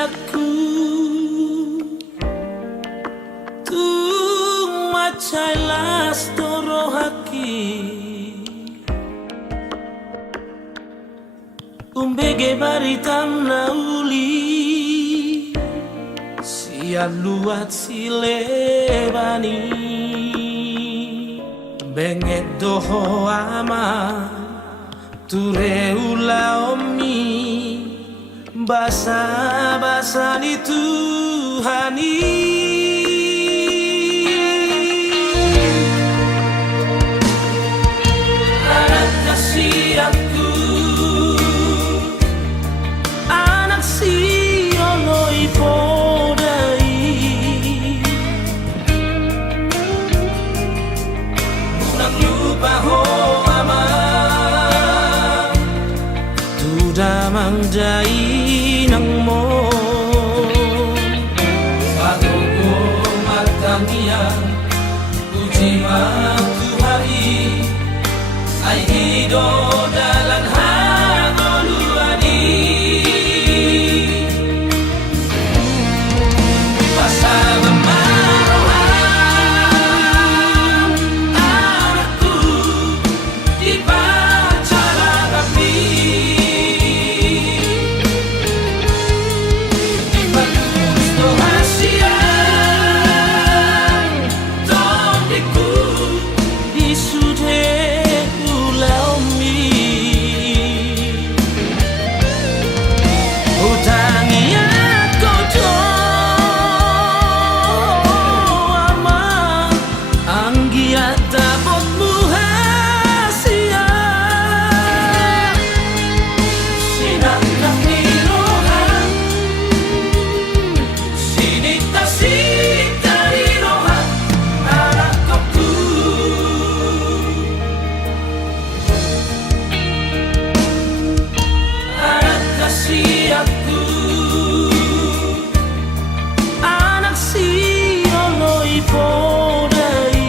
aku tu macai las toro haki Kumbege baritam na uli Sia luat silebani Benget doho ama Ture ula omi Basa-basa ni Tuhani Anak kasih aku Anak si oloi podai Munang lupa ho ama Tudamang jai nang mo Patuko matangnya Puji matuhari Ay hido dalan hangoluani Pasama marohan Anakku di pacara kami Di bagus dohasian Tomdiku di sude Anak si oloi podai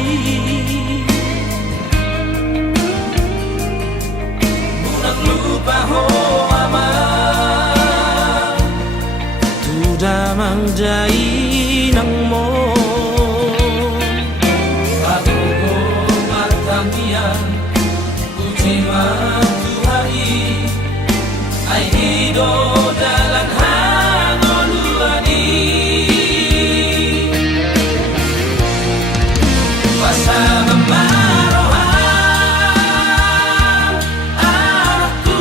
Munang lupa ho ama Tudamang jai nang mo Patuko matangyan Puji matuhari Ay hido dalan hangoluani Pasama marohan Anakku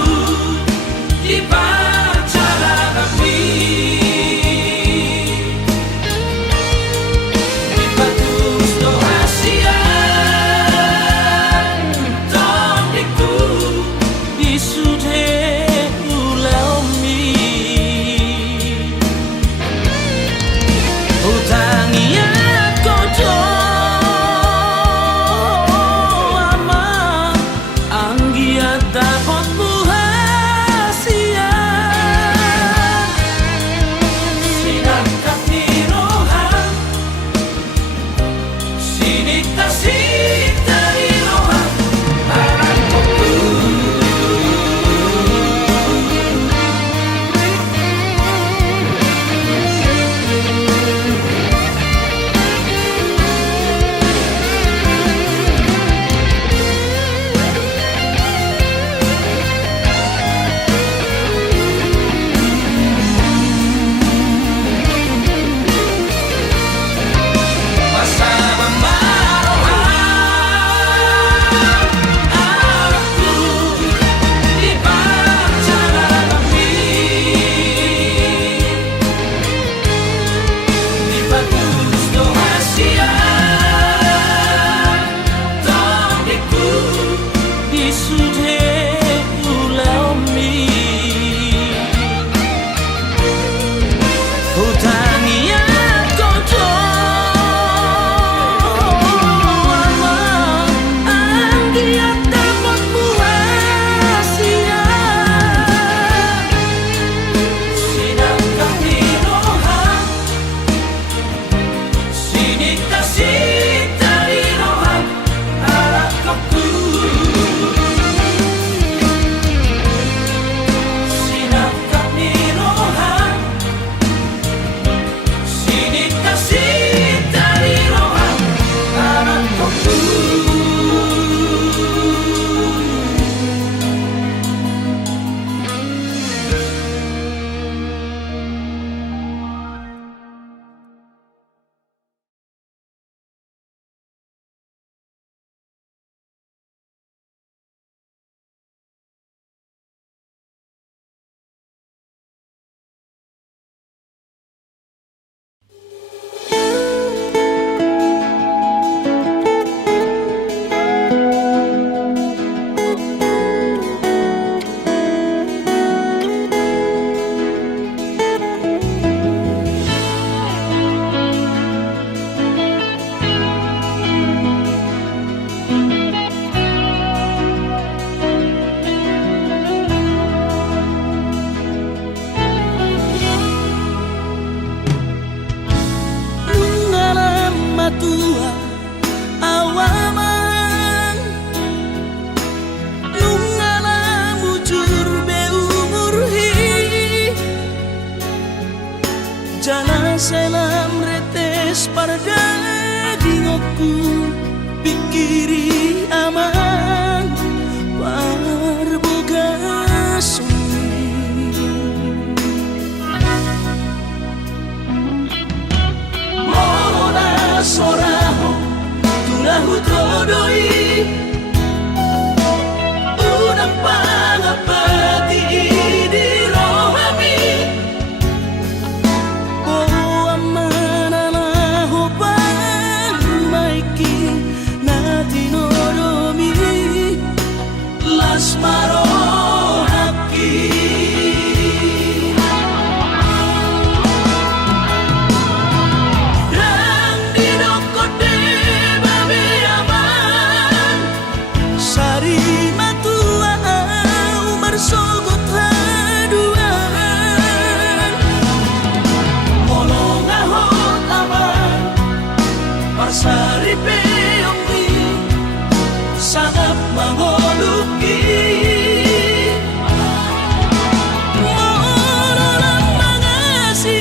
di pacara kami Di batus dohasian Tomdiku di sude ulaumi tutudoi unang pangapati di rohami Oh amanana hubang maiki na tinoromi las marohaki dan didokote babe aman sari matua umar sogot haduan molong ahot aman parsari peongi sangat mangoluki Mololang mangasi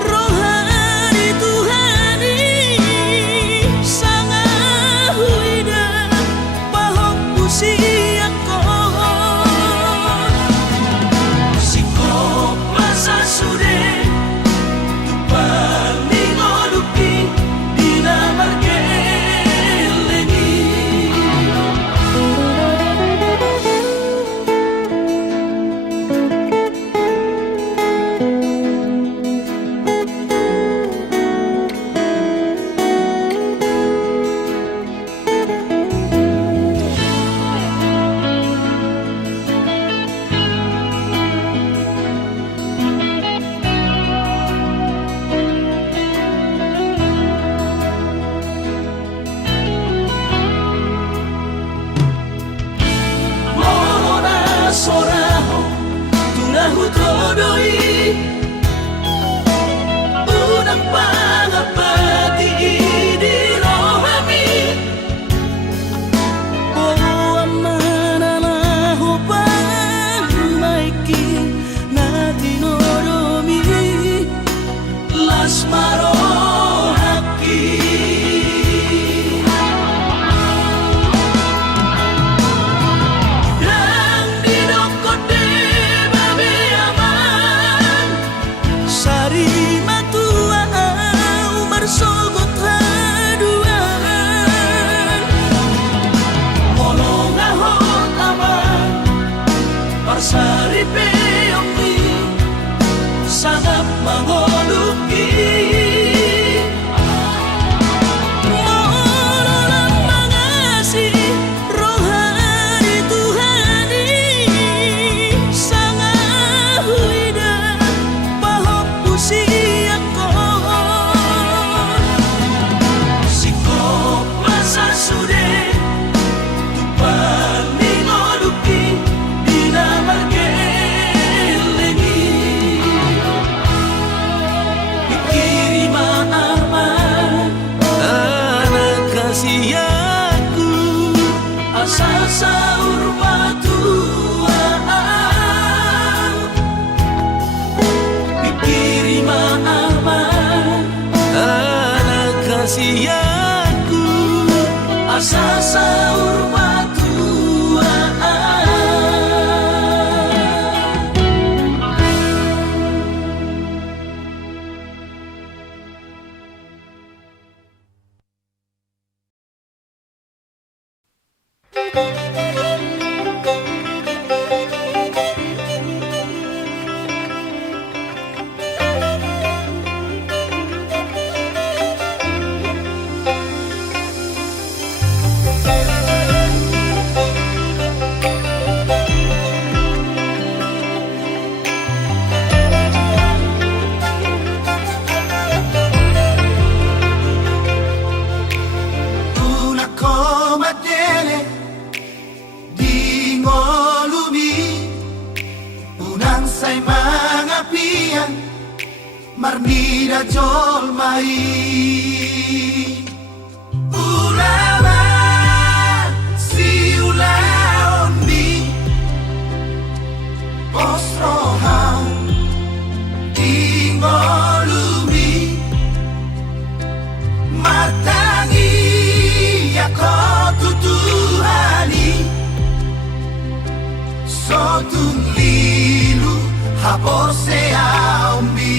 rohani Tuhani sangat huida pahok pusiako sikop masa sude tupang ningoluki dinamargeleni Morona soraho tunahu todoi unang pangapati di rohami Oh amanana hubang maiki na tinoromi las marohaki dan didokote babe aman sari matua umar sogot haduan molong ahot aman parsari peongi sangat mangoluki Mololang mangasi rohani Tuhani sangat huida pahok pusiako sikop masa sude tupang ningoluki dinamargeleni pikirima aman anak kasihku asal saur matuaan pikirima aman anak kasihku asal saur matuaan Una comatele di ngolumi unang say mga pian marnida jol mai ulama si ulaoni posrohan di ngolumi matangi ako tutuhani sotun lilu hapose aumbi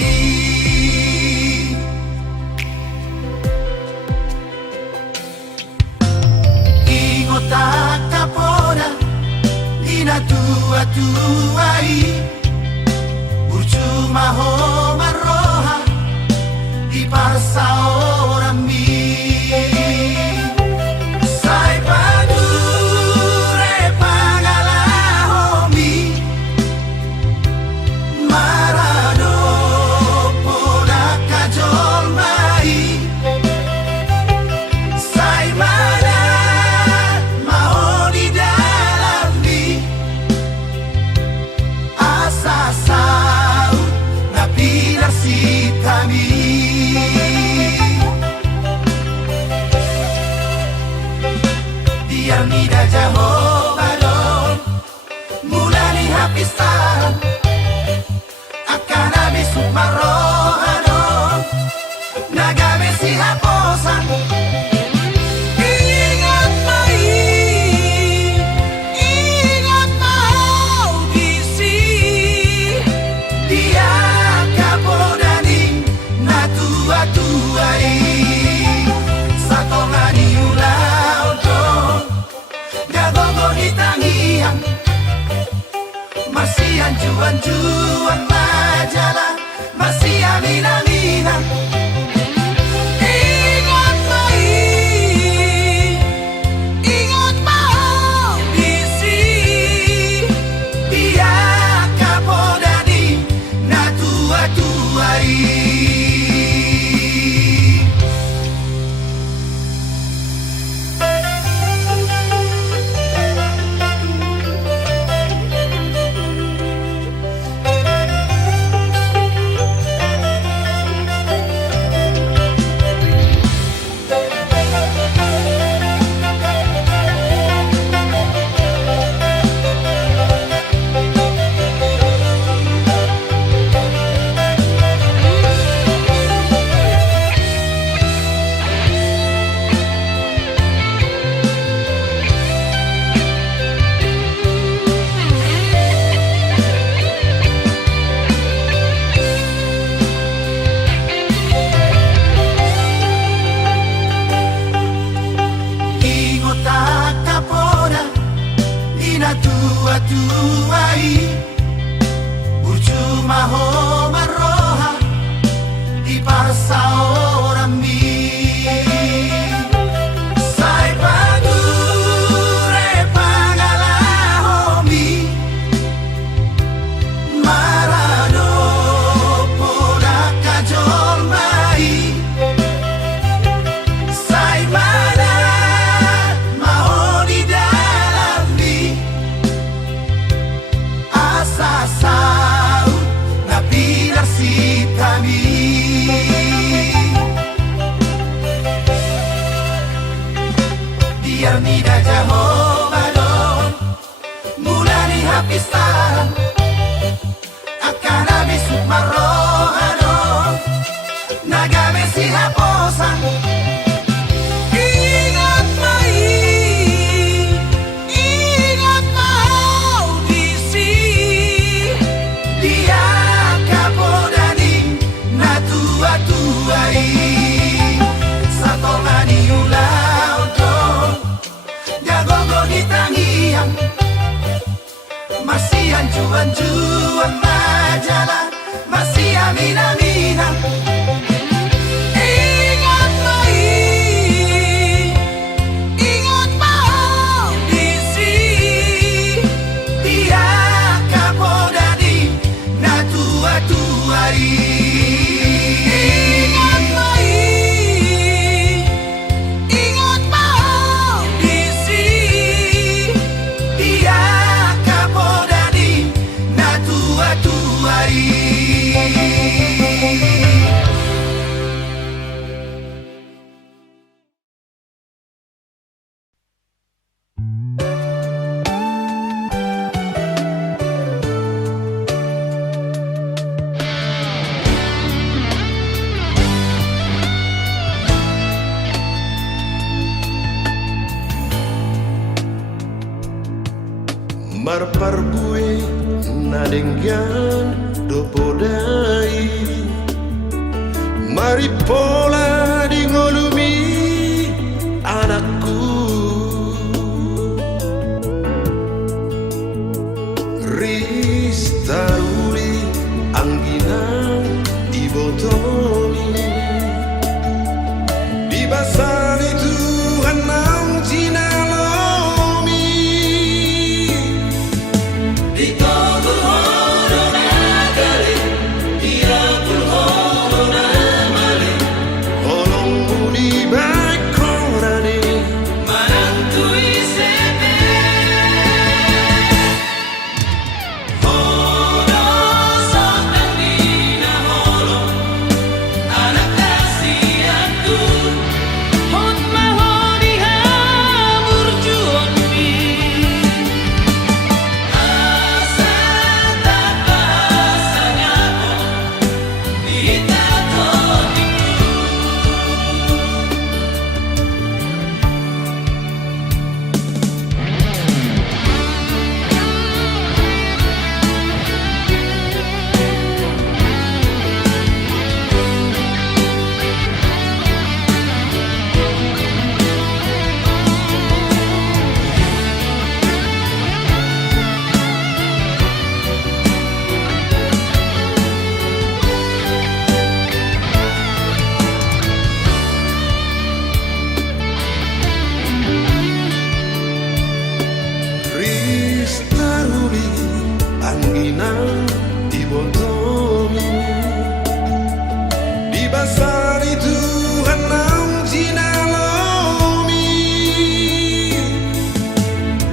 tuai Burcuma ho maroha Di parsa ora mi Sai padure pangalahomi Marado poda kajol mai Sai mana mau di dalam mi Asa sau napilar si kami Biar nida jaho balon mulai hapisan akan habis marohano nagame si haposan Ingat mau bisi dia kapodani na tua-tuai satongani ulau don gagogo hitangian masih anjuan majalah masih aminan Ingat mau bisi dia kapodani na tua-tuai tua-tuai Burcuma ho maroha Di parsa ora mi Sai padure pangalahomi Marado poda kajol mai Sai mana mau di dalam mi Asa sau napilar si kami Biar nida jaho balon mulai hapisan akan habis marohano nagame si haposan Ingat mau bisi dia kapodani na tua-tuai satongani ulau don jagogo hitangian masih anjuan majalah masih aminan Ingat mau bisi dia kapodani na tua-tuai Ingat mau bisi dia kapodani na tua-tuai Marparbue nadenggan dopodai Maripola di ngolumi anakku suli angginan dibotomi dibasari Tuhan nang jinalomi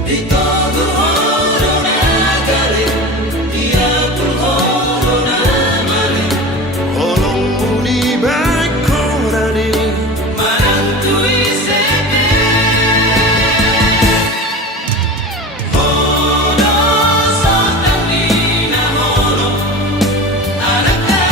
Ditogo horo nagare Dia pun horo namale Olong muni baik korane Marantui sepe Horo sotan dina horo Anaka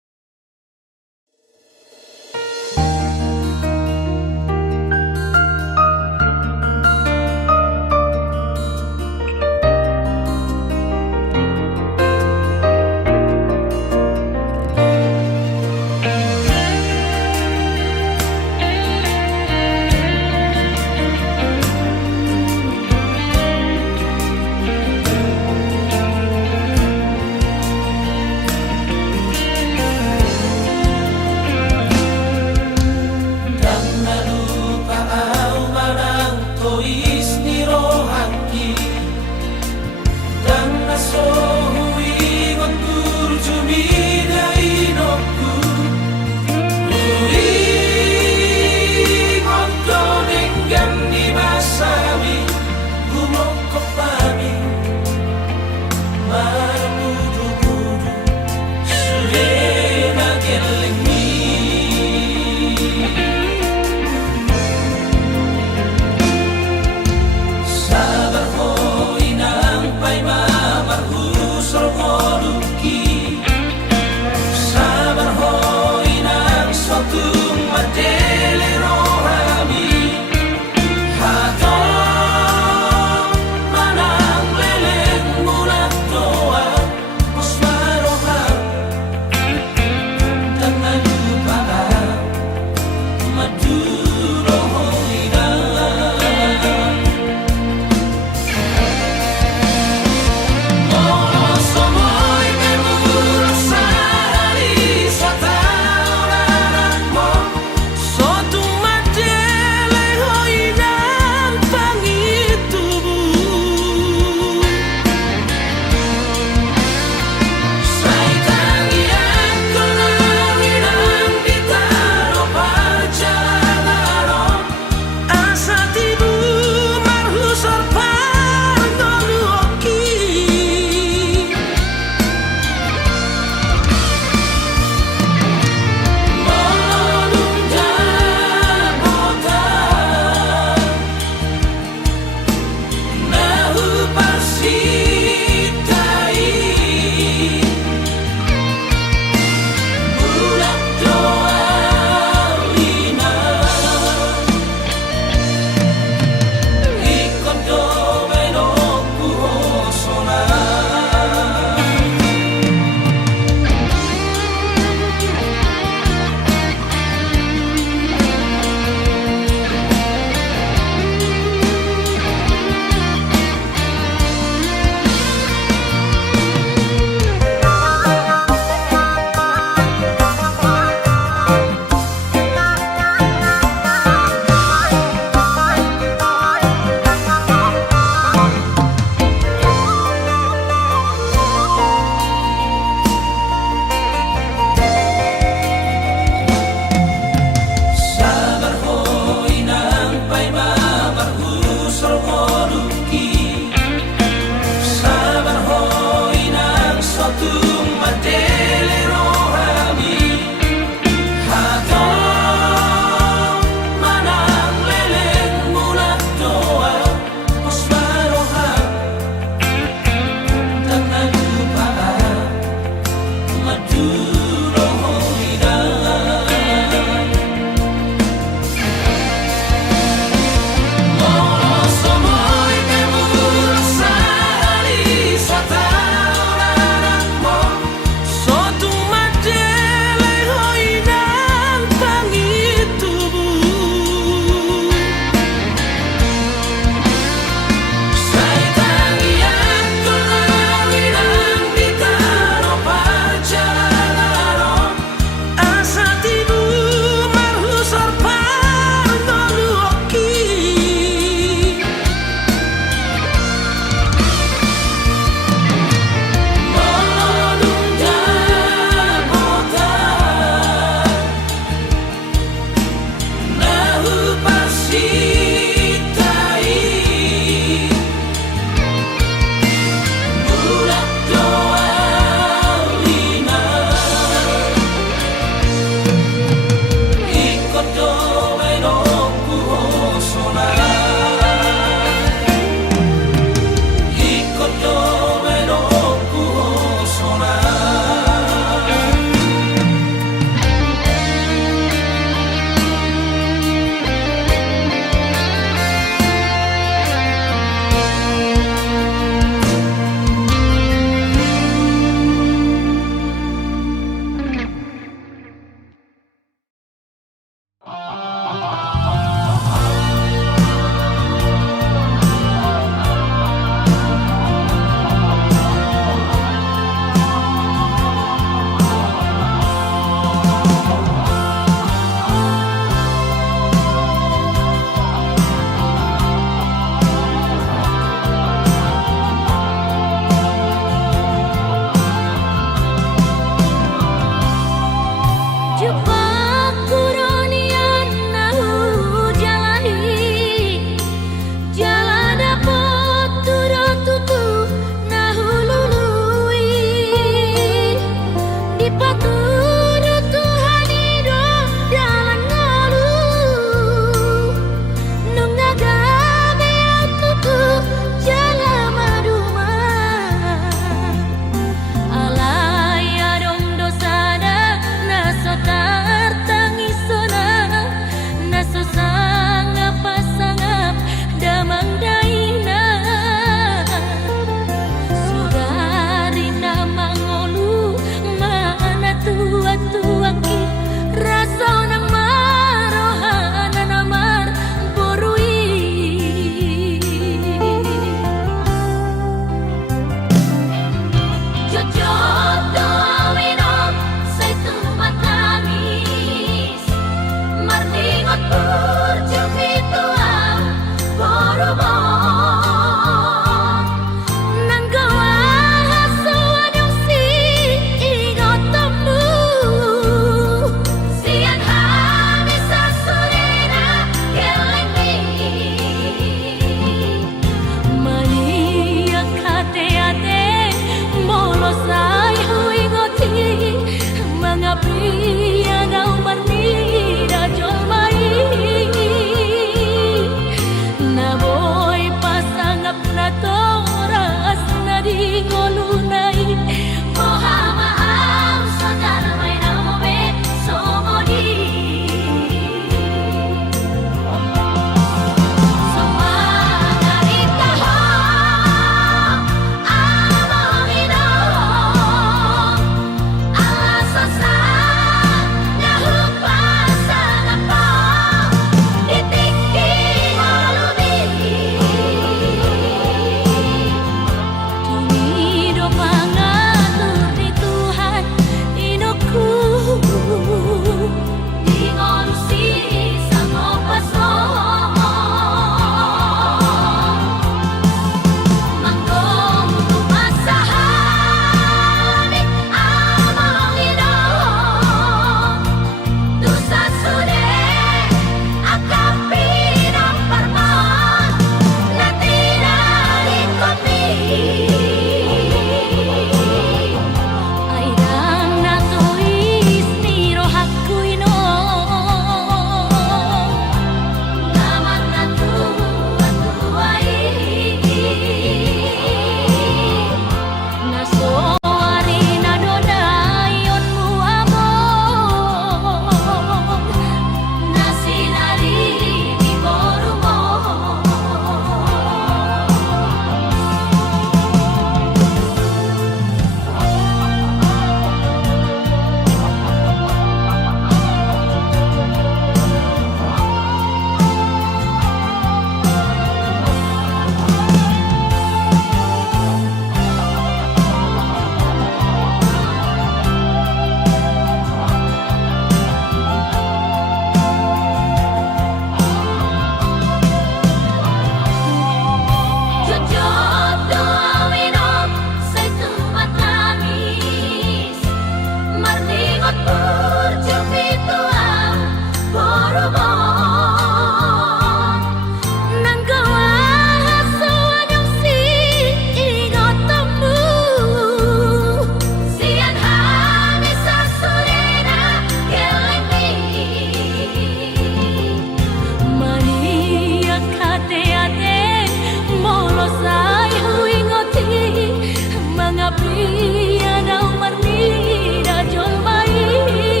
Mengabdi ada marni da jol bayi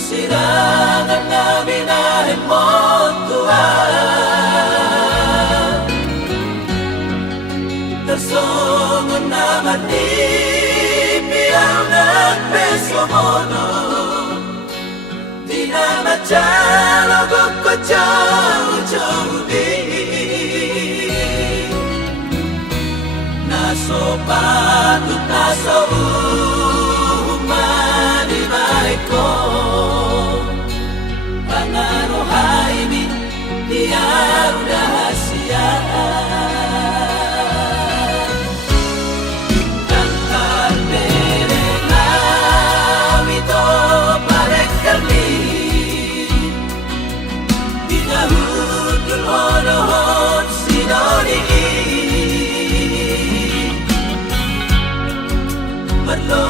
Kasirangan namin ay mo Tuhan Tersongon naman ipiyaw ng beso mo no Di na majalogok ko jauh-jauh Naso patut naso umanibay ko Pangaruhay mi diyaw rahasia Kantar berengaw ito parek kami Dinahudul honohon sinoni Merlo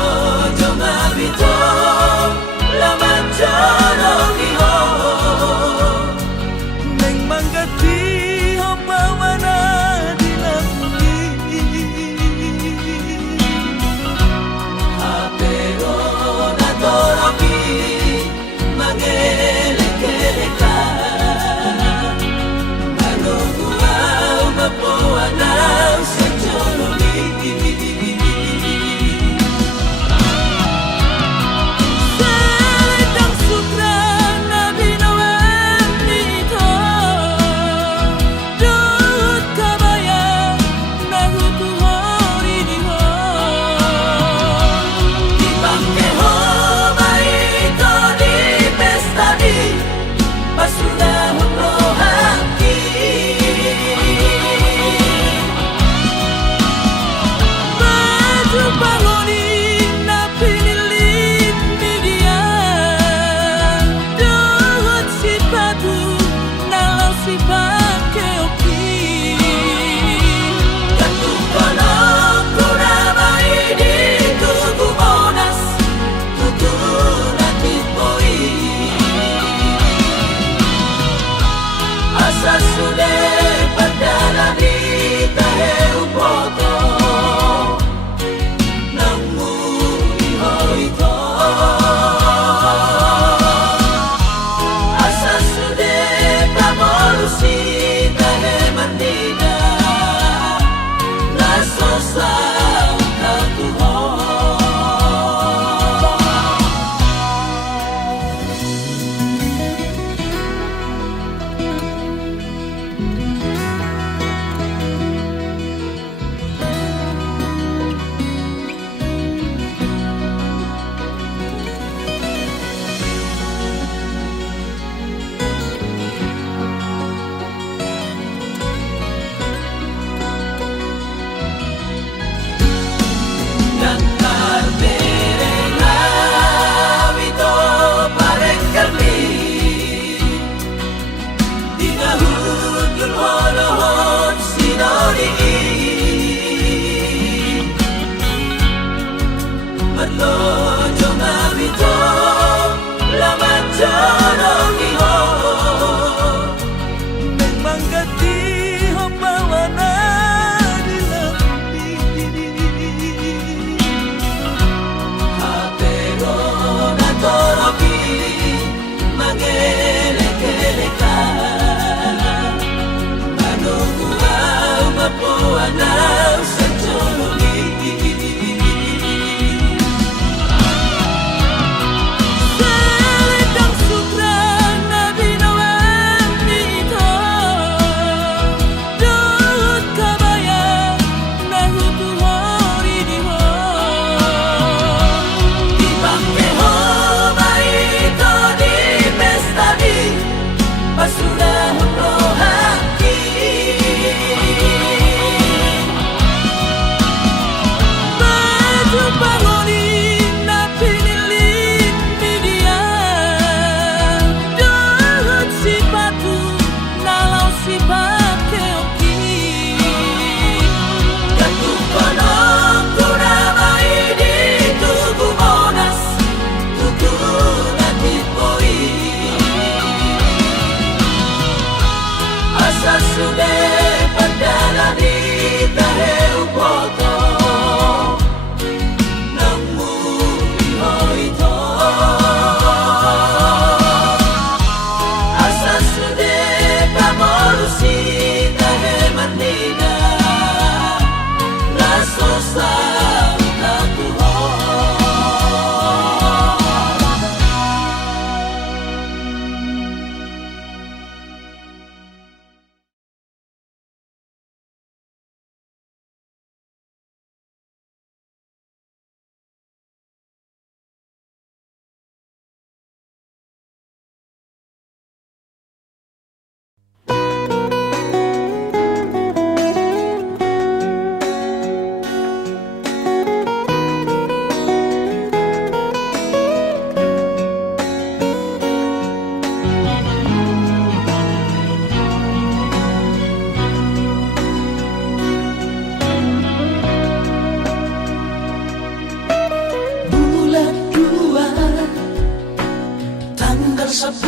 ke-10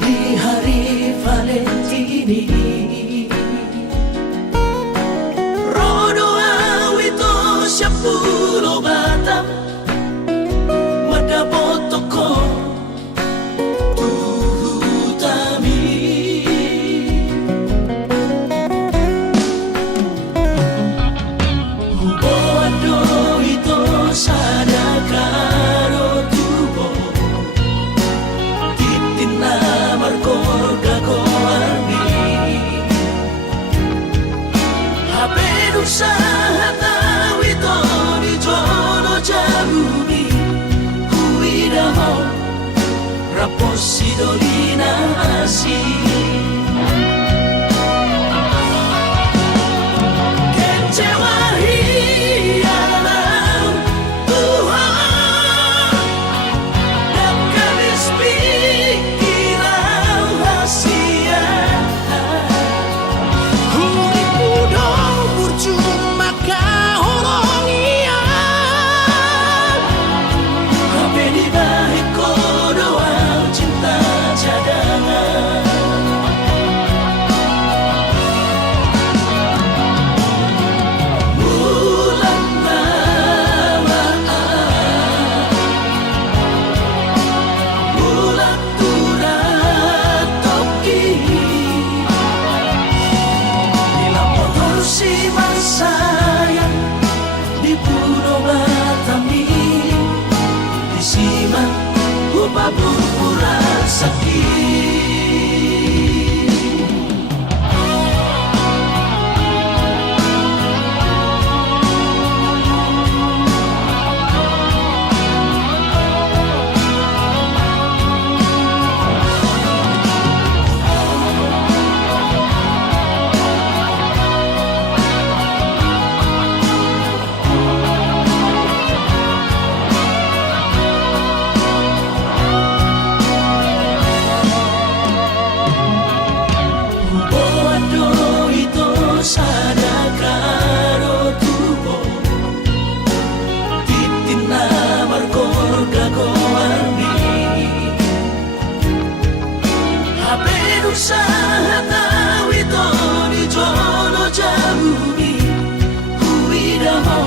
di hari Valentini. Rodo awito 10 batang madapotoko tuhutami. Hubo ado ito sadakaro tubo titina markorga ko armi habedu sa hatawi to di jono jarumi kuida mo raposi dolina asi kecewa hialam Tuhan dan kabis pikiran rahasia. Uripu dong percuma kahoronian. Hape di balik doa cinta cadangan. Bulan Ramadan, bulan turat toki, bila motor si sayang di Pulau Batami, di Siman Upa pura sakit. Bodo itu sadakaro tubo titina markorga ko armi habedu sa hatawi to di jono jarumi kuida mo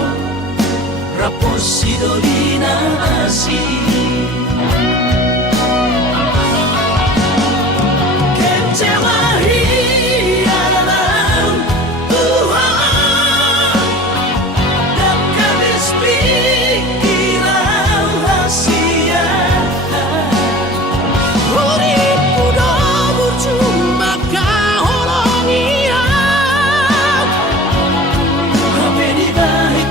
raposi dolina asi kecewa hialam Tuhan dan kabis pikiran rahasia. Uripu dong percuma kahoronian. Hape di balik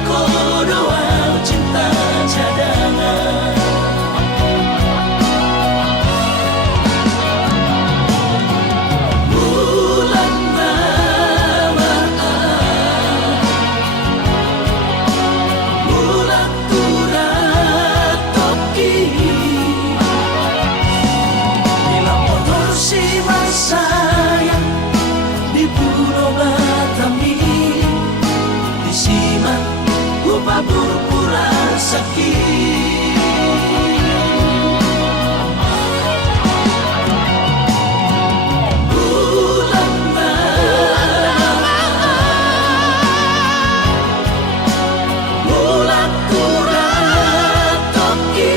doa cinta cadangan. Bulan Ramadan, bulan turat toki, bila motor si sayang di Pulau Batami, di Siman Upa pura sakit. Bulan Ramadan, bulan turat toki,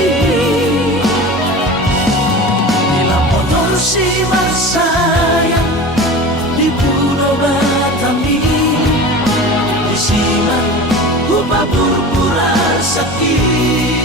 bila motor si sayang di Pulau Batami, di Siman Upa pura sakit.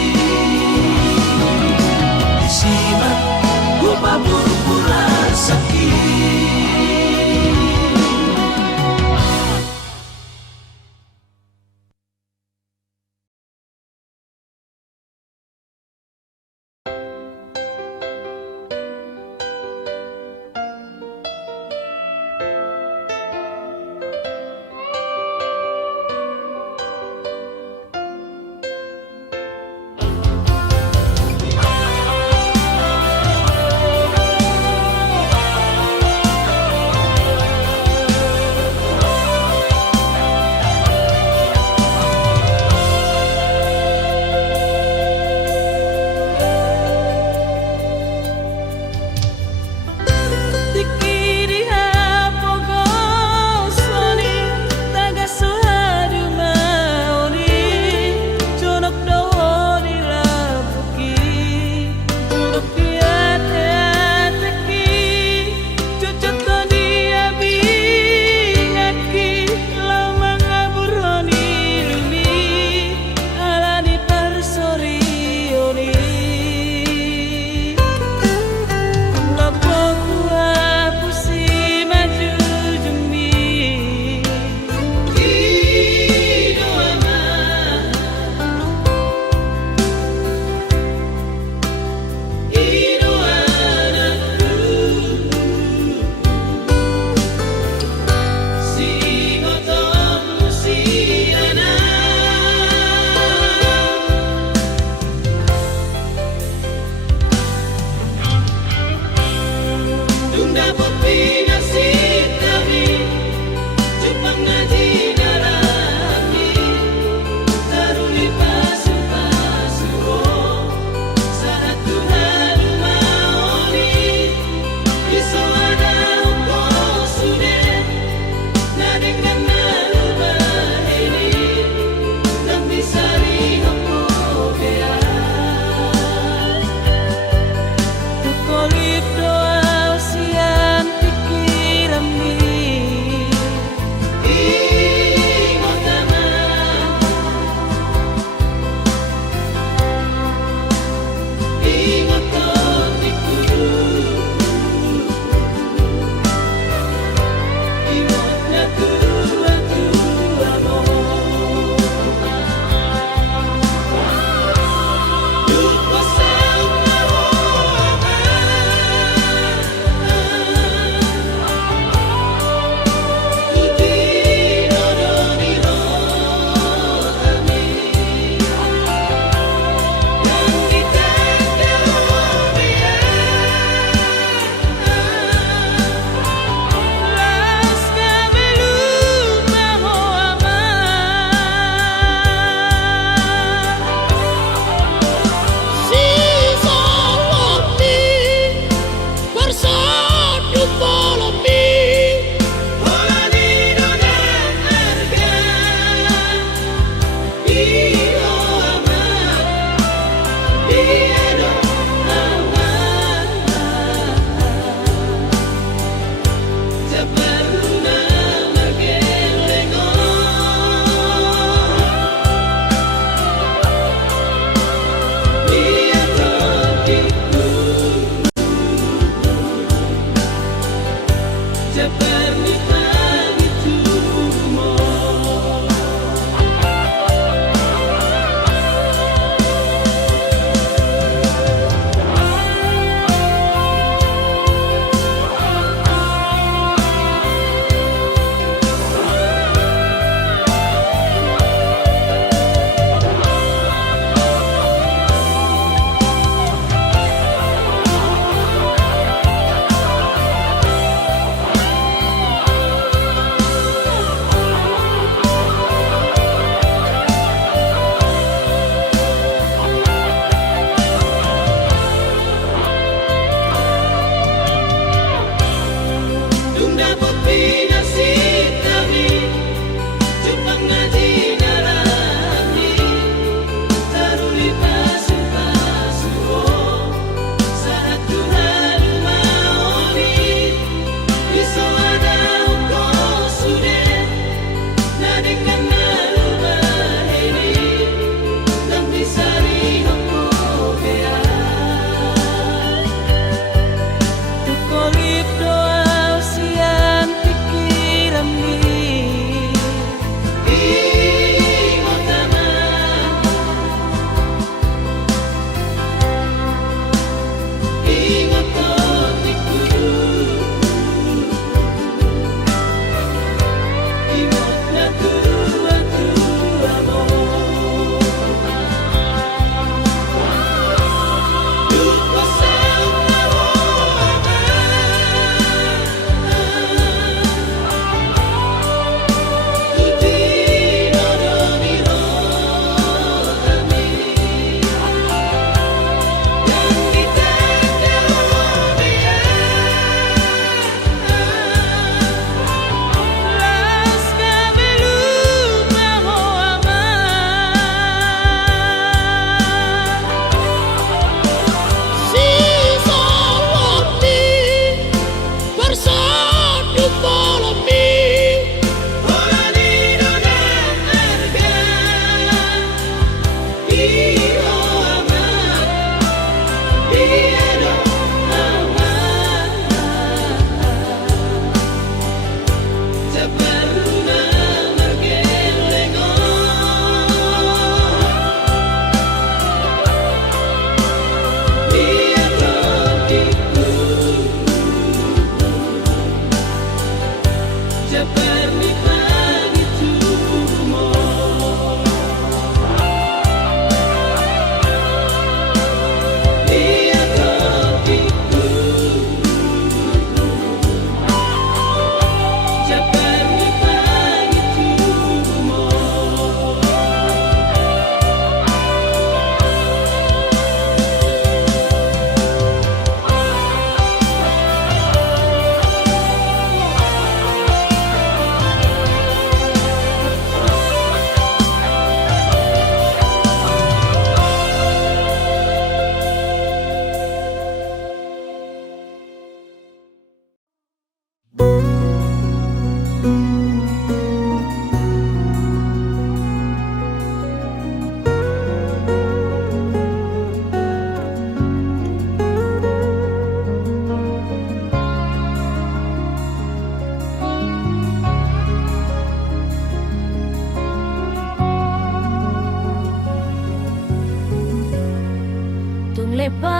tung lepa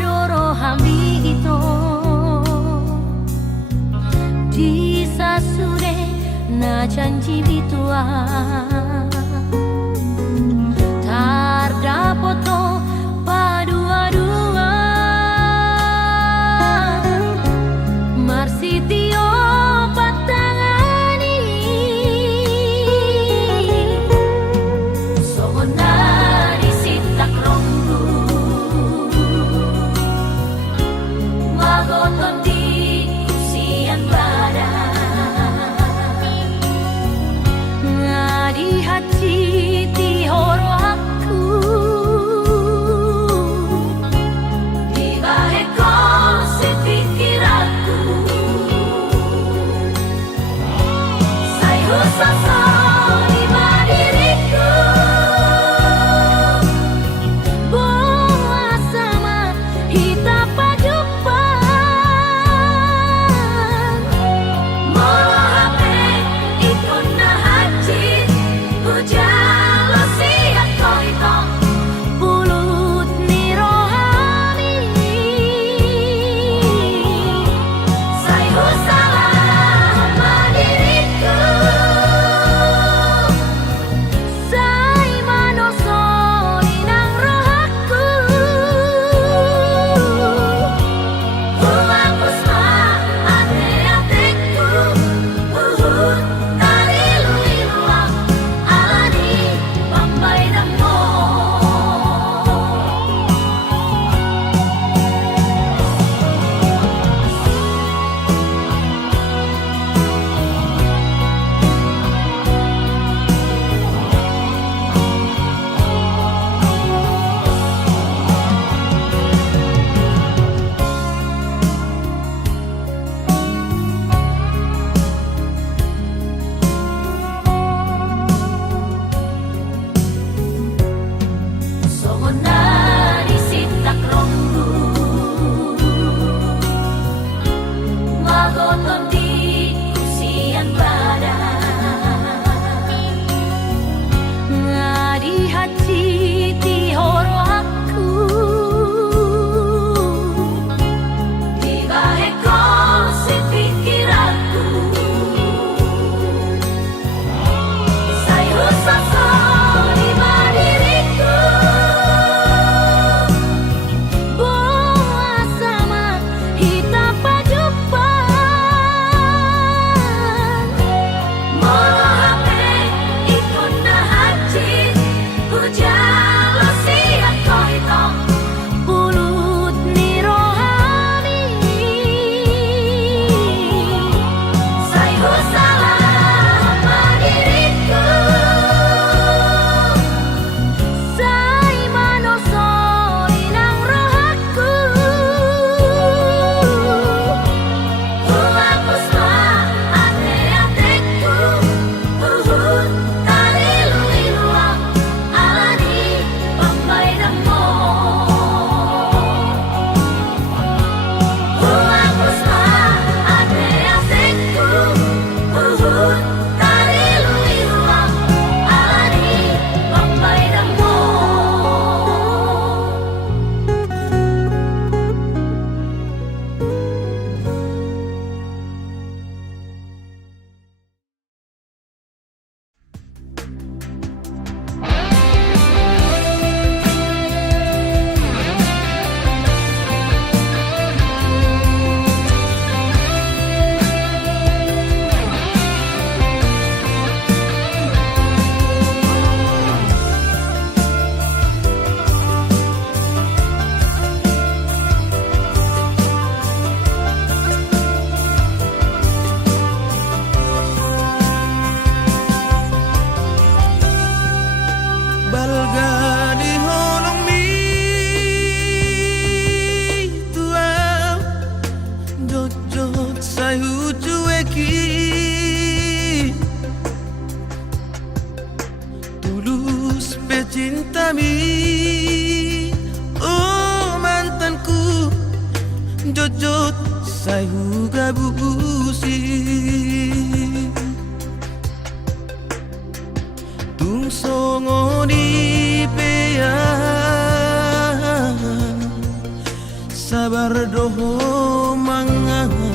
doro hambi ito di sasure na janji bitua tardapoto padua-dua marsitio patangani somonari sitak ronggu magoton di kusian badan ngadi hati ti horo aku di baheko sepikir aku sayu sasa di diriku boa sama hita pajupan molo hape ikon na hajit ujalo siap koito pulut ni rohani sayu salah diriku say manoso inang rohaku Hungapus ma ate-ateku tari luiluang alani pambay damo somonari sitak ronggu magoton di kusian badan ngadi hati ti horo aku di baheko sepikir aku sayu sasa di diriku boa sama hita pajupan molo hape ikon na hajit ujalo siap koito pulut ni rohani sayu salah diriku say manoso inang rohaku Hungapus ma ate-ateku tari luiluang alani pambay damo Hungapus ma ate-ateku tari luiluang alani pambay damo Balgani holong mi tua jojot sayu cueki tulus pecinta mi oh mantanku jojot sayu gabusi tung songo di pea ardoho mangaju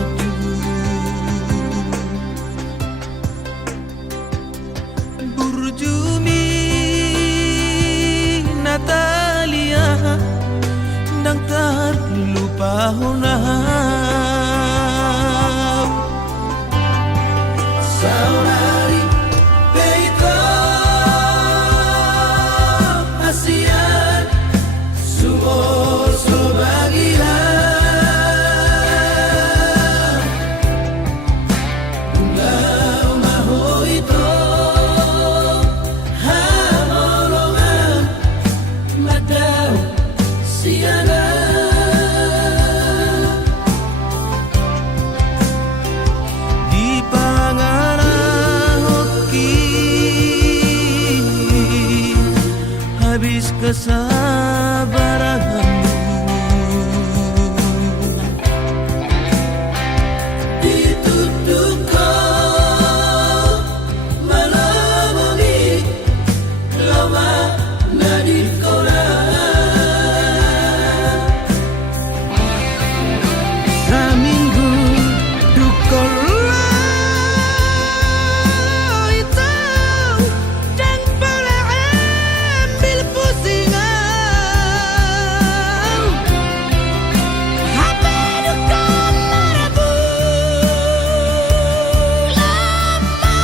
Burjumi Natalia Nang terlupa honam Saudari Peito Asian Sumur Sobagilan Unggaw maho ito Hamolongan Madaw Siana Di pangarahoki Habis kesabaranmu Ditutup kau Malamoni Lama nadit koran Saminggu dukola itu dan pula ambil pusingan Apa duka marabu Lama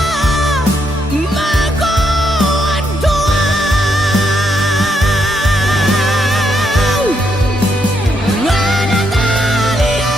Magoan doa Natalia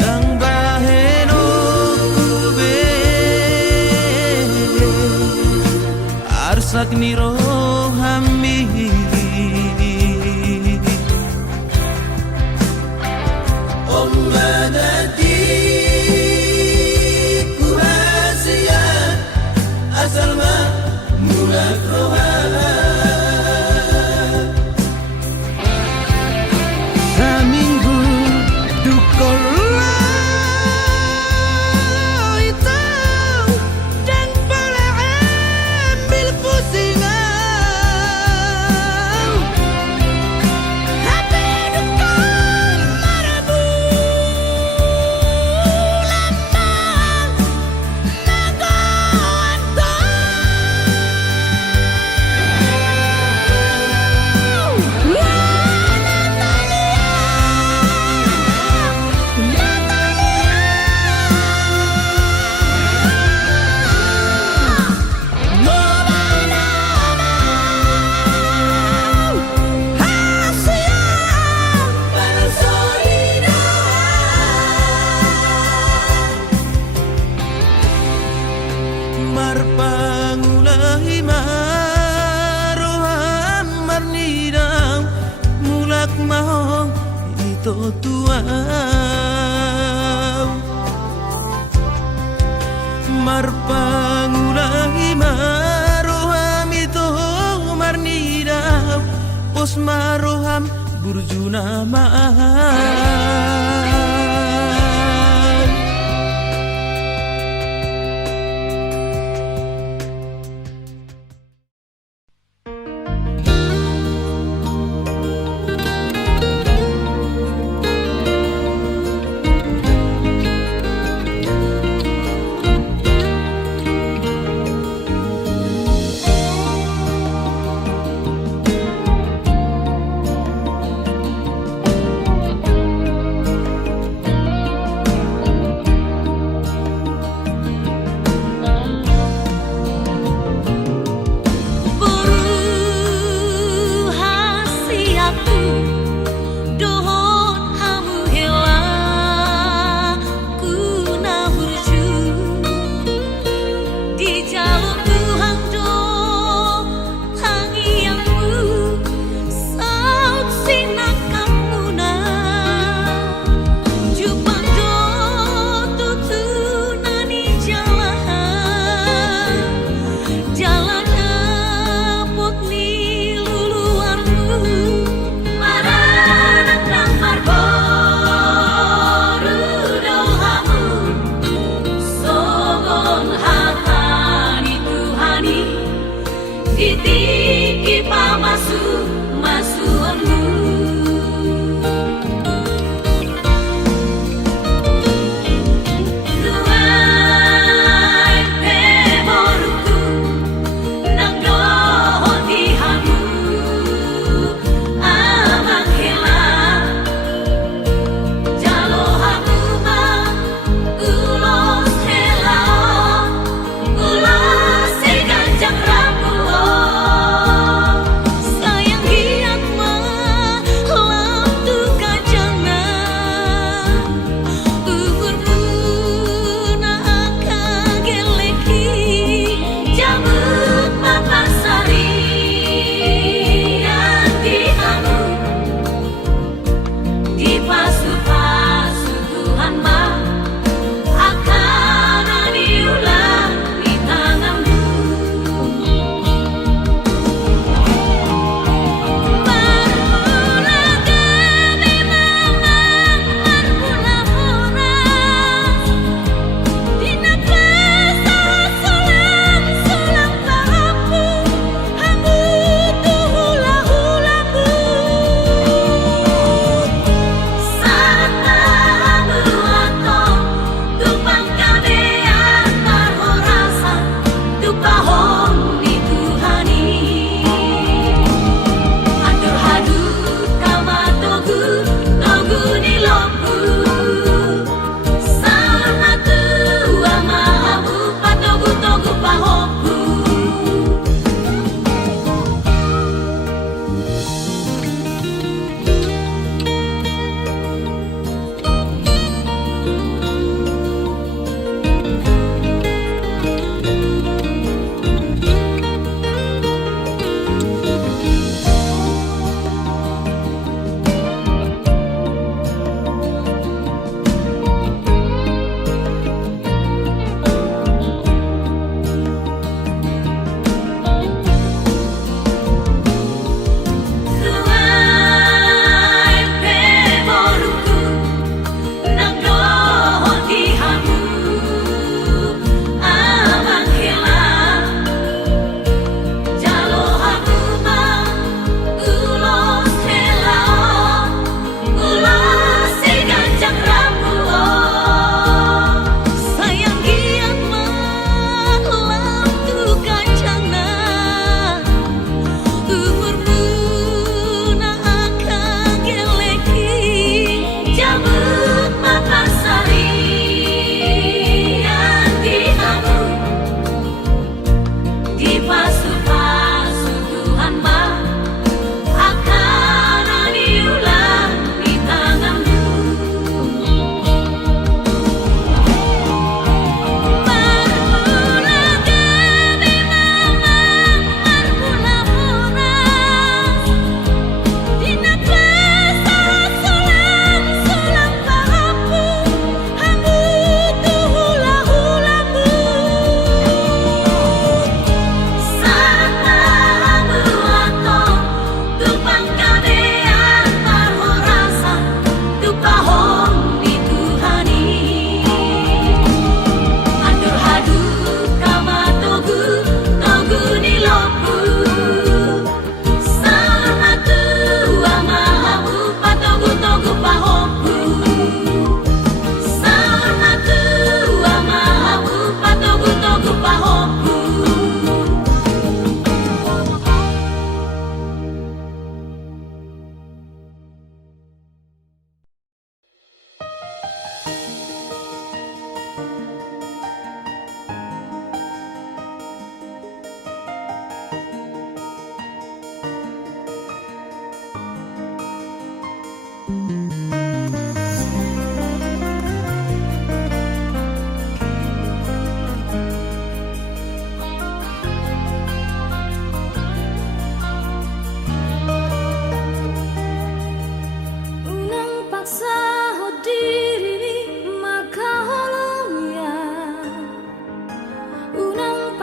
Dang baheno kube Arsak niro hami Om madadi kurasian asal ma mulak rohan Saminggu dukola itu dan pula ambil pusingan Apa duka marabu Lama Magoan doa Marpangulahi maroham marnidang mulak mahong ito tuaw Marpangulahi maroham ito marnidang pos maroham burjuna maah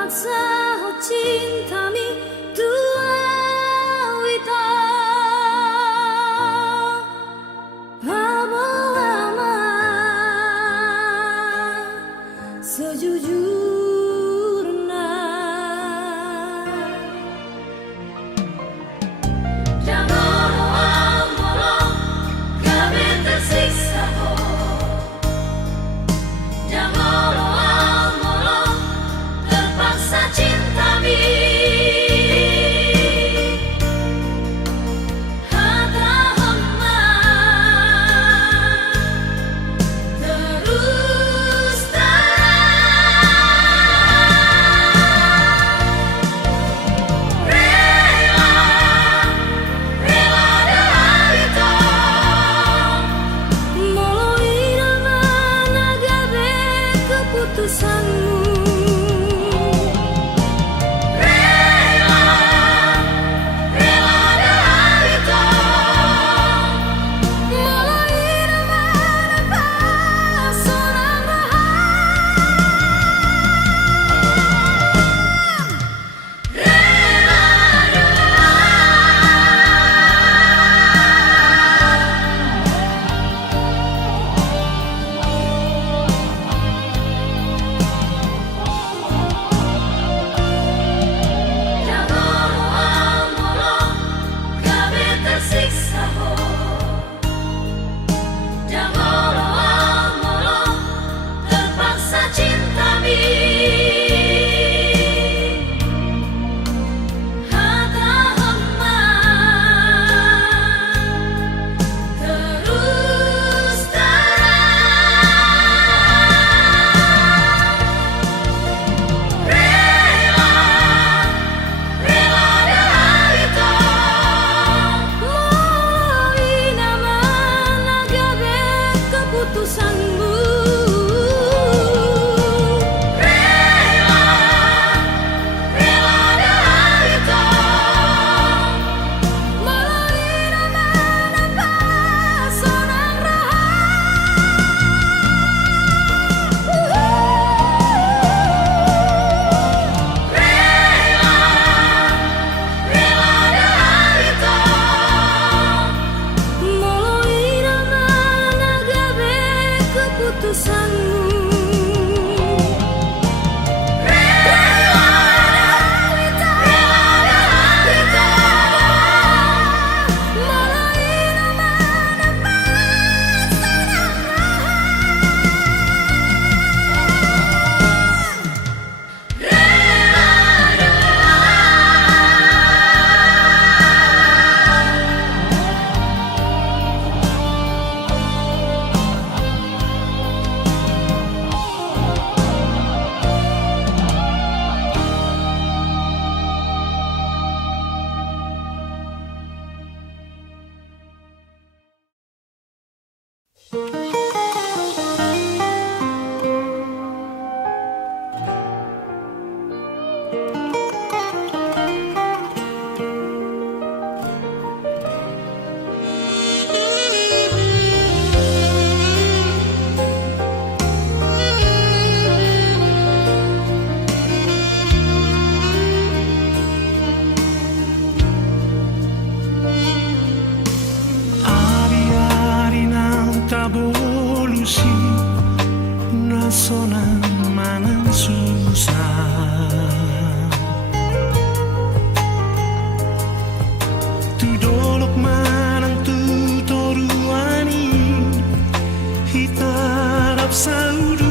terpaksa cintami tua wita Pabawama sejujurnya jangan bolong kami tersiksa jangan bolong terpaksa cintami hata hamba terus terang rela dari itu mulai nama nagabe keputusanmu rela dari itu mulai nama seorang jangan bolong kami tersiksa jangan bolong terpaksa cintami hata hamba terus terang rela dari itu mulai nama nagabe keputusanmu rela dari itu mulai nama seorang dari itu mulai nama nagabe keputusanmu rela dari itu mulai nama Ari-ari nang tabolusi nasona manang susah tu dolok manang tu toruani hitarap saudura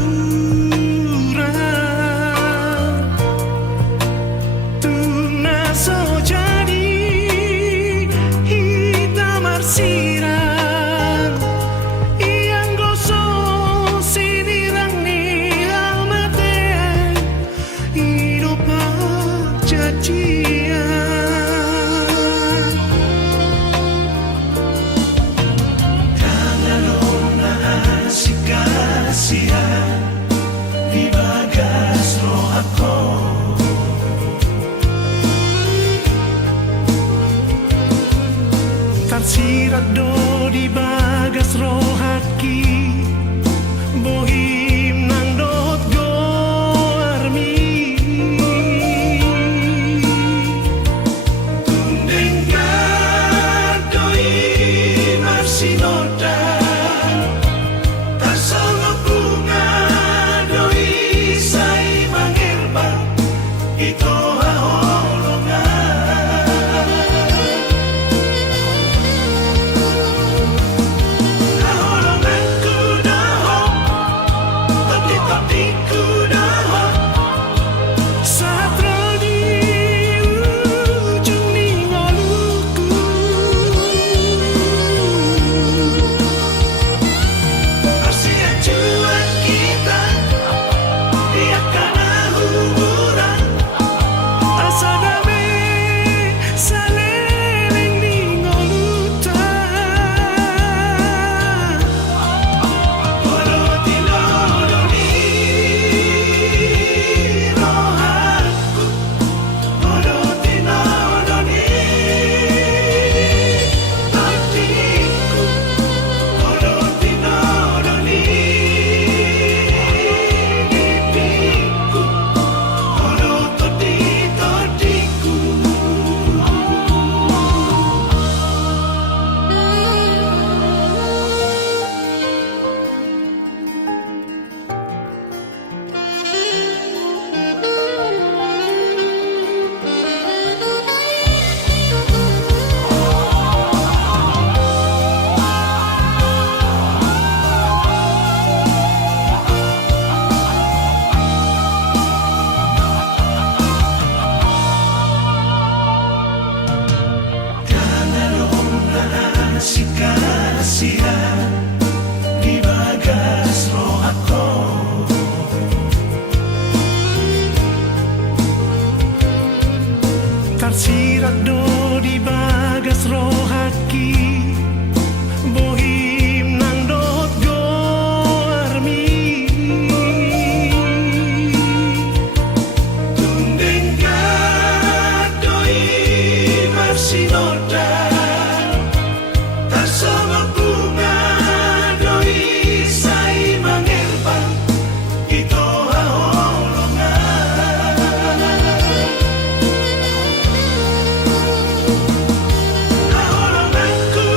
tu naso jadi hitam arsiran yang gosok sinirang ni almatean hidup cacian kanganon na asik kasihan di bagas roh ako tersirat do di bagas rohaki bohim nang dot go armi marsirado di bagas rohaki bohim nang dot goarmi tundeng kadoi marsinoda tak sama bunga doi sai mangerbang ito haholongan ku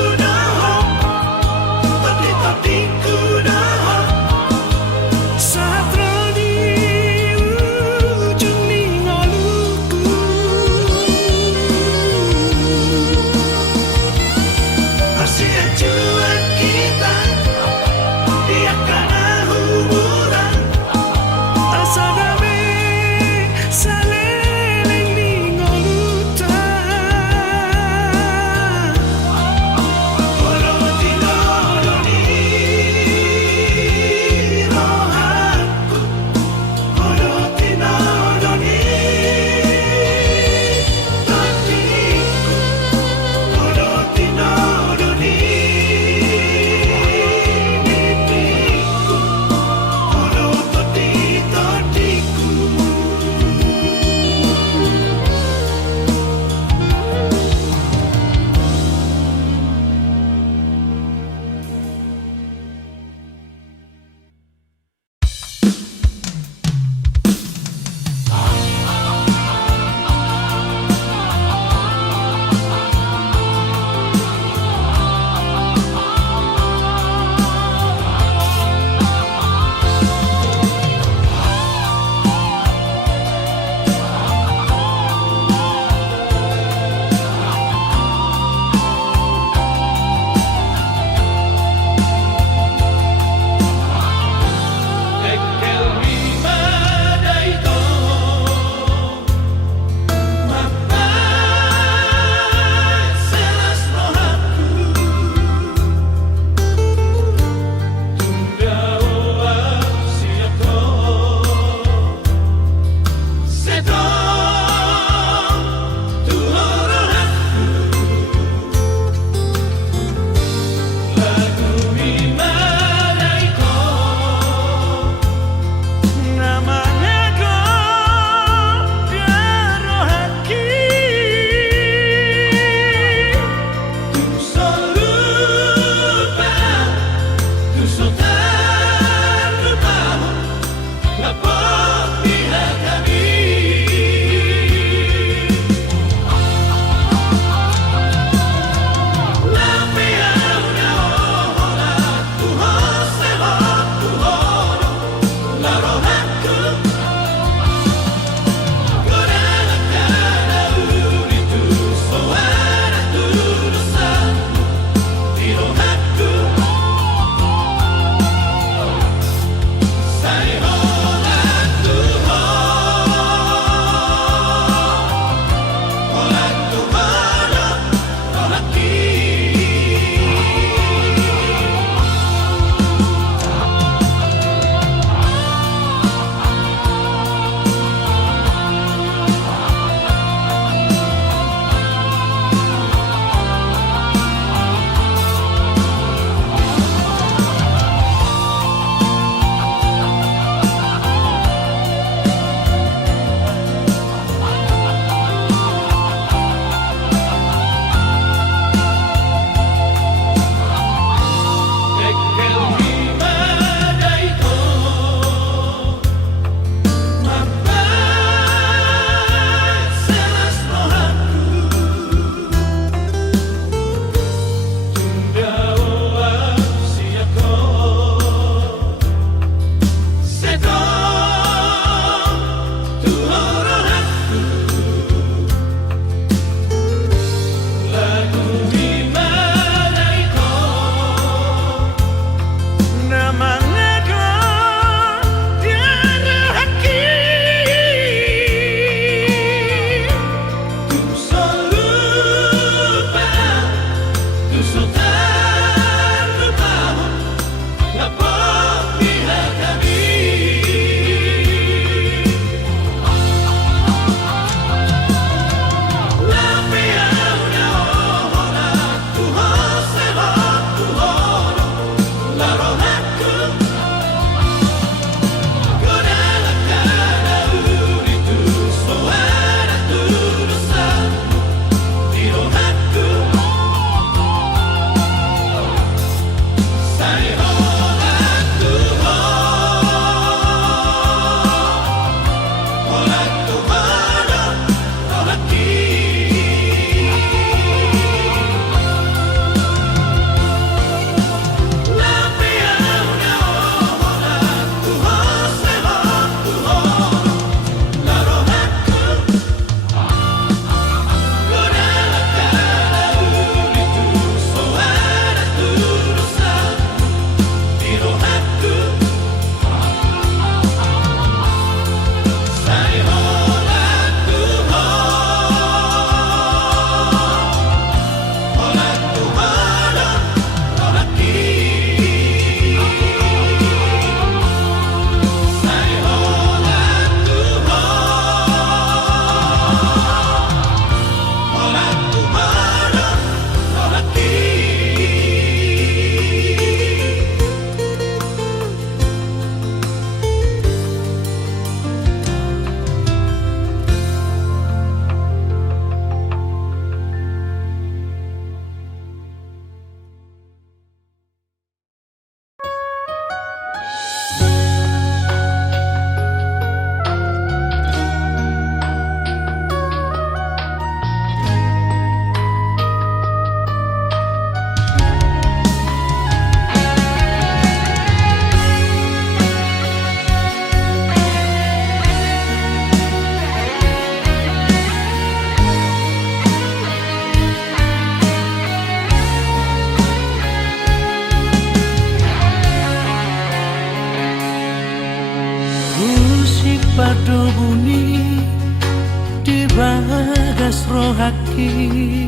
bagas rohaki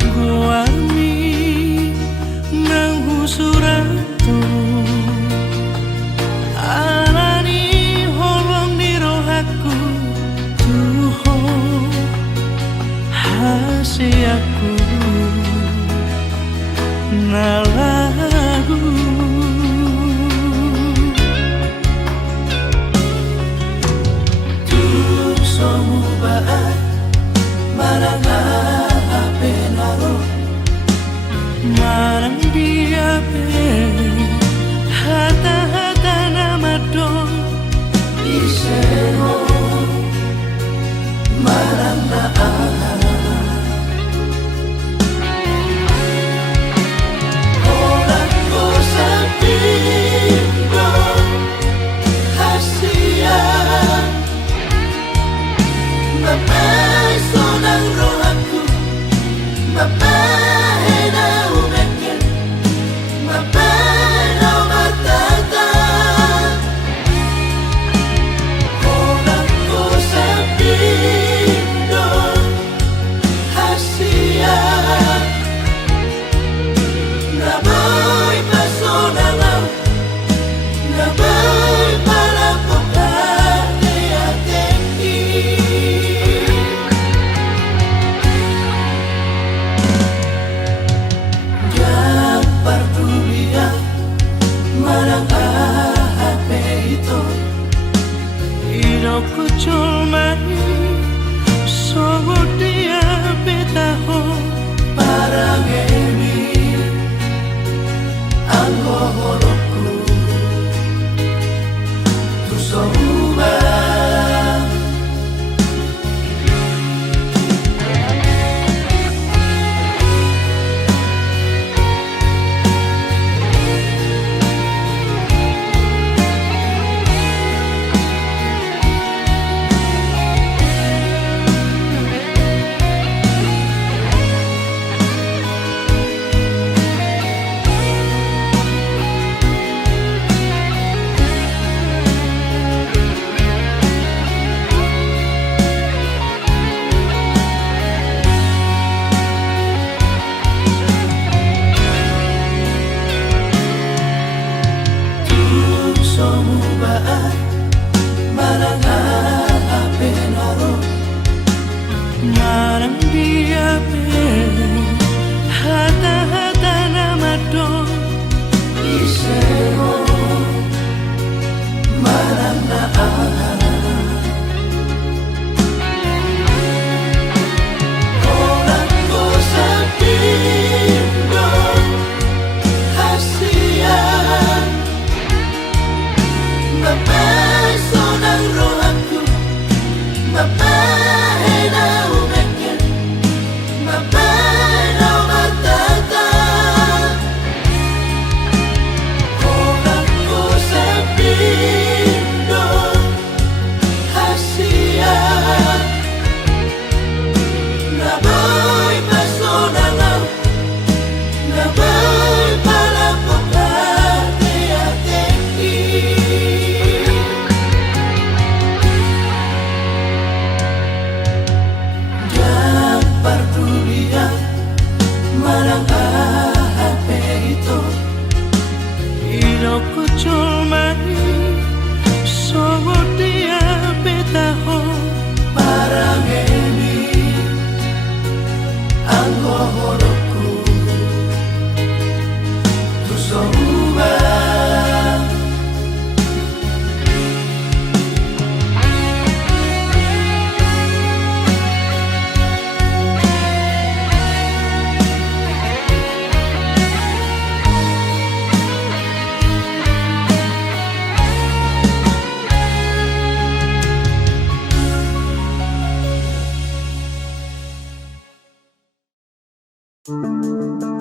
goarmi nang husuratu alani holong di rohaku tuho hasiaku nalagu Tuk somu baat marang penaro marang dia be hata-hata nama do isero marang orang ko sa pindo hasia mapeso ng rohaku mapahina umeken mapahina matata orang ko sa pindo hasia naboy pasonalaw naboy palapokate ateki Jampar dunia marang ahape ito Iroku culmai songo dia betaho parang emi ang hoholoku tusouma Tuk somu baat marang penaro marang dia be hata-hata nama do isero marang orang ko sa pindo hasia mapeso ng rohaku mapahina umeken mapahina matata orang ko sa pindo hasia naboy pasonalaw naboy palapokate ateki Jampar dunia marang ahape ito Iroku culmai songo dia betaho parang emi ang hoholoku tusouma Thank